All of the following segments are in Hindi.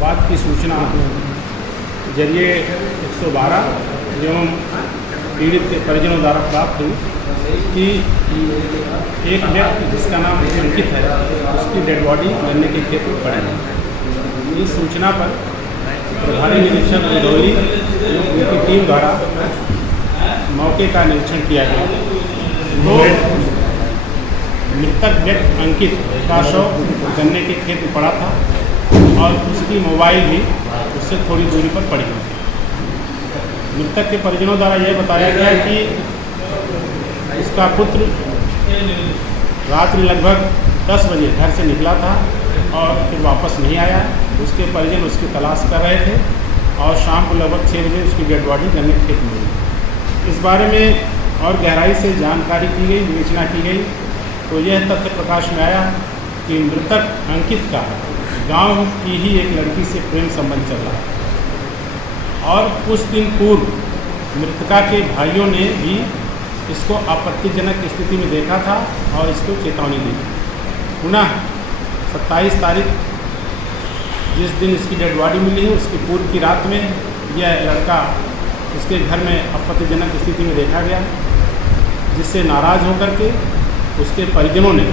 बात की सूचना जरिए 112 एवं पीड़ित के परिजनों द्वारा प्राप्त हुई कि एक व्यक्ति जिसका नाम अंकित है उसकी डेड बॉडी गन्ने के खेत में पड़ी है। इस सूचना पर प्रभारी निरीक्षक उदौली उनकी टीम द्वारा मौके का निरीक्षण किया गया। तो मृतक व्यक्ति अंकित का शव गन्ने के खेत में पड़ा था और उसकी मोबाइल भी उससे थोड़ी दूरी पर पड़ी हुई थी। मृतक के परिजनों द्वारा यह बताया गया कि उसका पुत्र रात्रि लगभग 10 बजे घर से निकला था और फिर वापस नहीं आया। उसके परिजन उसकी तलाश कर रहे थे और शाम को लगभग 6 बजे उसकी डेड बॉडी गन्ने के खेत में मिली। इस बारे में और गहराई से जानकारी की गई, विवेचना की गई तो यह तथ्य प्रकाश में आया कि मृतक अंकित का गांव की ही एक लड़की से प्रेम संबंध चल रहा है और कुछ दिन पूर्व मृतका के भाइयों ने भी इसको आपत्तिजनक स्थिति में देखा था और इसको चेतावनी दी। पुनः 27 तारीख जिस दिन इसकी डेड बॉडी मिली है उसकी पूर्व की रात में यह लड़का उसके घर में आपत्तिजनक स्थिति में देखा गया, जिससे नाराज़ होकर के उसके परिजनों ने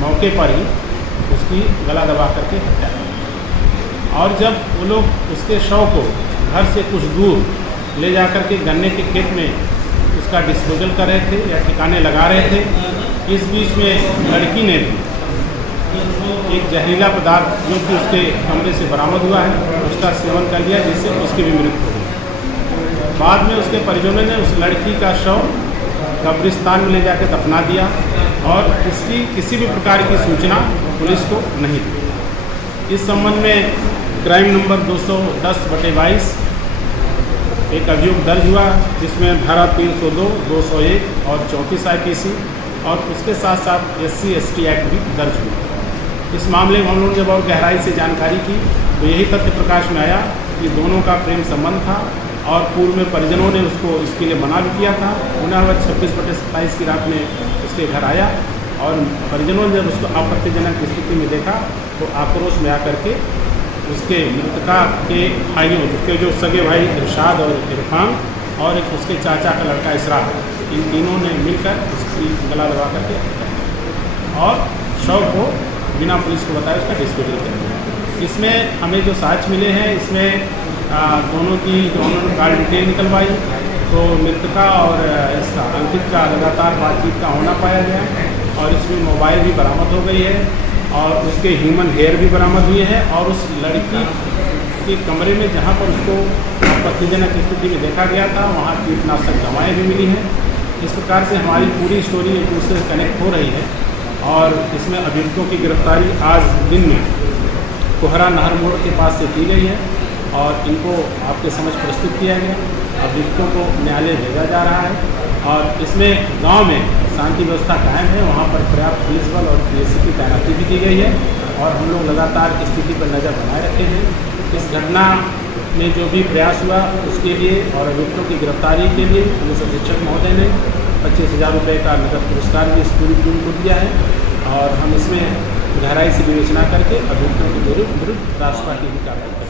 मौके पर ही उसकी गला दबा करके हत्या की। और जब वो लोग उसके शव को घर से कुछ दूर ले जा कर के गन्ने के खेत में उसका डिस्पोजल कर रहे थे या ठिकाने लगा रहे थे, इस बीच में लड़की ने भी एक जहरीला पदार्थ जो कि उसके कमरे से बरामद हुआ है उसका सेवन कर लिया, जिससे उसकी भी मृत्यु हो गई। बाद में उसके परिजनों ने उस लड़की का शव कब्रिस्तान में ले जाकर दफना दिया और इसकी किसी भी प्रकार की सूचना पुलिस को नहीं दी। इस संबंध में क्राइम नंबर 210/22 एक अभियोग दर्ज हुआ, जिसमें धारा 302, 201 और 34 IPC और उसके साथ साथ SC/ST एक्ट भी दर्ज हुआ। इस मामले में हम लोगों ने जब और गहराई से जानकारी की तो यही तथ्य प्रकाश में आया कि दोनों का प्रेम संबंध था और पूर्व में परिजनों ने उसको इसके लिए मना भी किया था। पुनः वह 26/27 की रात में उसके घर आया और परिजनों ने जब उसको आपत्तिजनक स्थिति में देखा तो आक्रोश में आकर के उसके मृतका के भाइयों, उसके जो सगे भाई इरशाद और इरफान और एक उसके चाचा का लड़का इसरार, इन तीनों ने मिलकर उसकी गला दबा करके और शव को बिना पुलिस को बताए उसका डिस्पोजल कर दिया। इसमें हमें जो साक्ष्य मिले हैं, इसमें दोनों की जो उन्होंने कॉल डिटेल निकलवाई तो मृतका और इसका अंकित का लगातार बातचीत का होना पाया गया और इसमें मोबाइल भी बरामद हो गई है और उसके ह्यूमन हेयर भी बरामद हुए हैं और उस लड़की के कमरे में जहाँ पर उसको आपत्तिजनक स्थिति में देखा गया था वहाँ कीटनाशक दवाएँ भी मिली हैं। इस प्रकार से हमारी पूरी स्टोरी एक दूसरे से कनेक्ट हो रही है और इसमें अभियुक्तों की गिरफ्तारी आज दिन में कोहरा नहर मोड़ के पास से की गई है और इनको आपके समझ प्रस्तुत किया गया। अभियुक्तों को न्यायालय भेजा जा रहा है और इसमें गांव में शांति व्यवस्था कायम है, वहां पर पर्याप्त पुलिस बल और PSC की तैनाती भी की गई है और हम लोग लगातार स्थिति पर नज़र बनाए रखे हैं। इस घटना में जो भी प्रयास हुआ उसके लिए और अभियुक्तों की गिरफ्तारी के लिए पुलिस अधीक्षक महोदय ने 25,000 रुपये का नकद पुरस्कार भी इस पूरी टीम को दिया है और हम इसमें गहराई से विवेचना करके अभियुक्तों के विरुद्ध राष्ट्रपति की कार्रवाई करेंगे।